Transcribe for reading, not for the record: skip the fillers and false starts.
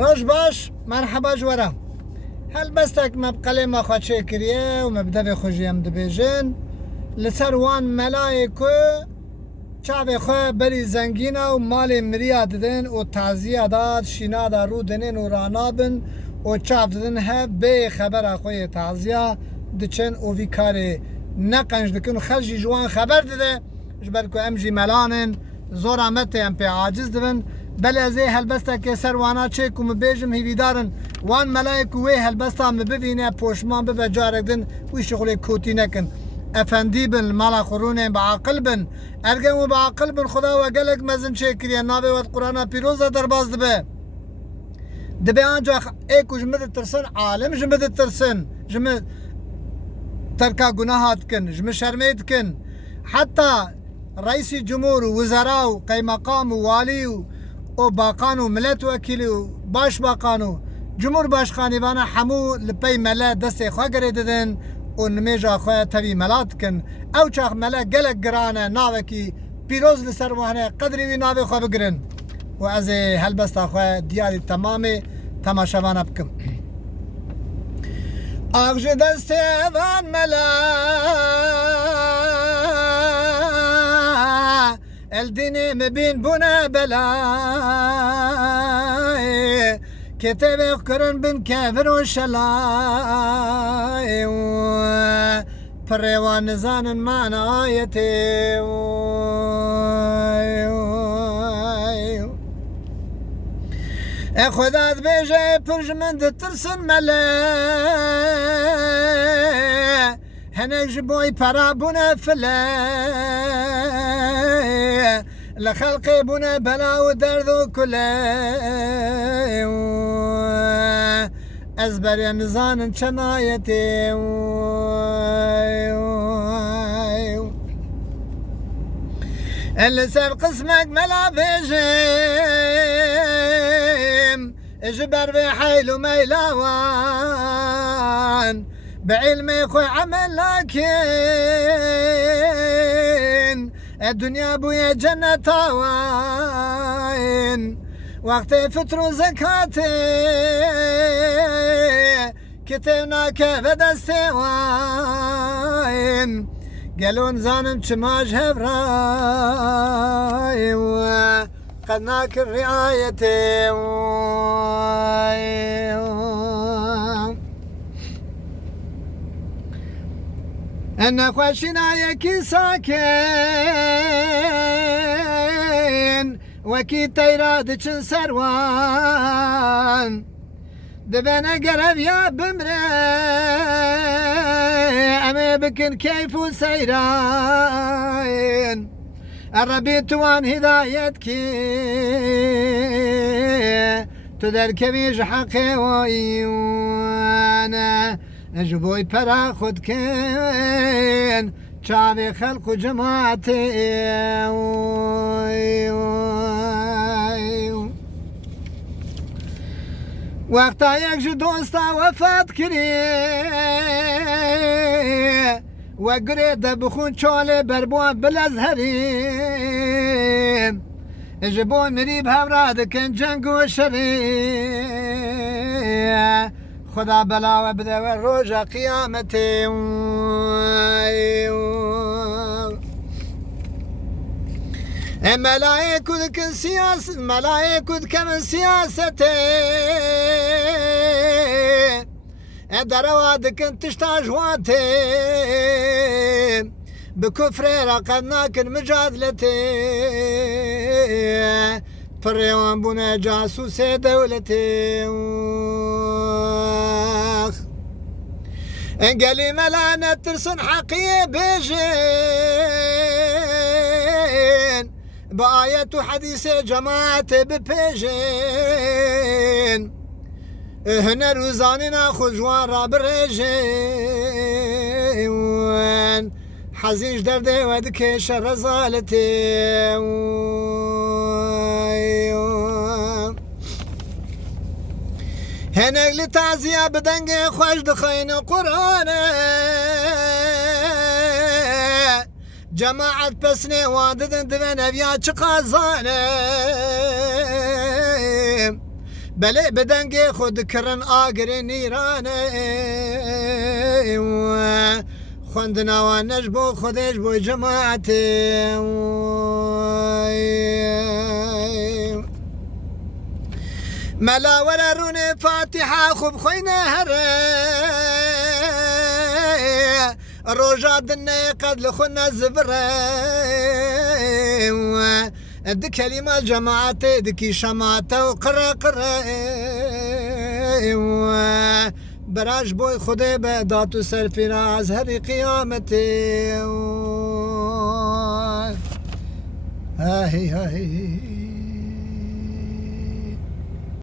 روش باش مرحبا جوارا هل بستك مبقلي ما خواد شكريه ومبدأ خوشيام دبيجن لسر وان ملايكو چاوه خواه بری زنگینه و مال مریا ددن و تعزیه داد شینا دا رو دنین و رانا بن و چاو ددن ها به خبر خواه تعزیه دچن و وی کار نقنج دکن و خلجی جوان خبر دده جبر که امجی ملانن زور آمد ام پی عاجز دبن بله ازی هلبسته که سر وانا چه کم بیجم هیوی دارن وان ملائک وی هلبسته هم ببینه پوشمان ببه جارک دن وی شغل کوتی نکن افندی بن مالا خورونه با عقل بن ارگم و با عقل بن خدا و گلک مزن چه کریه ناوی ود قرآن پیروز در باز دبه آنجا ایکو جمد ترسن عالم جمد ترسن جمد ترکا گناهات کن جمد شرمید کن حتی رئیس جمهور و وزراء و قیمقام و والی و باقان و ملت وکیلی و باش باقان و جمهور باشخانیوانا همو لپی ملت دست خواه گریددن و نمیجا خواه تبی ملات کن او چاق ملت گلک گرانه ناوکی پیروز لسر وحنه قدری وی ناوی خواه بگرن و از هلبستا خواه دیاری تمام تماشاوانا بکم آغش دست وان ملت الدين مبين بنا بلاي كتاب قرن بن كافر وشلاي فريوان زان معنا آيتي خدات بيجي برجمند ترسن ملا هناك جبوي برابونا فلا لخلقي بنا بلا ودردو كله أزبر يا نزان شنايتي اللي سر قسمك ملا بيجيم اجبر بحيل وميلاوان بعلمي خوي عمل لكن الدنيا بويا جنة وين وقت فتر زكاتي كتبنا كبد السوين قالون زانم شماج هبراي وقدناك الرعاية أنا خوشنا يكي ساكن وكي تيراد چن سروان دبنا قرب يا بمري أما بكن كيف سيران الربيت وان هدايتك تدرك بيج حقي وانا جبوي برا خود كن شعبي خلق جماعتي وقتا یک دوستا وفات کری وقری دبخون چاله بربوان بلازهری جبوی مریب همراه کن جنگ و شری خدا بلا و بده و روز قیامتی ملائكو ذكن سياسة ملائكو ذكن سياسته دروا ذكن تشتاجواته بكفر رقدناك المجادلته فريوان بنا جاسوس دولته انقلي ملانا ترسن حقية بيجين بآية حديث جماعة ببيجين هنا روزاننا خجوان راب الرجين حزينش دردي ودكيش رزالتي هناك لتعزية بدنجي خوش دخين قرآن جماعة بسني واددن دبن أبيات شقازانة بله بدنگی خود کرن آگر نیرانه خوندناوانش بو خودش بو جماعت ملاور رون فاتحه خوب خوینه هره روجا دنه قد لخونا زبره د كلمة الجماعة دكي شماعة وقرة قرة براش بوي خده بداتو سرفنا از هر قيامتي هاي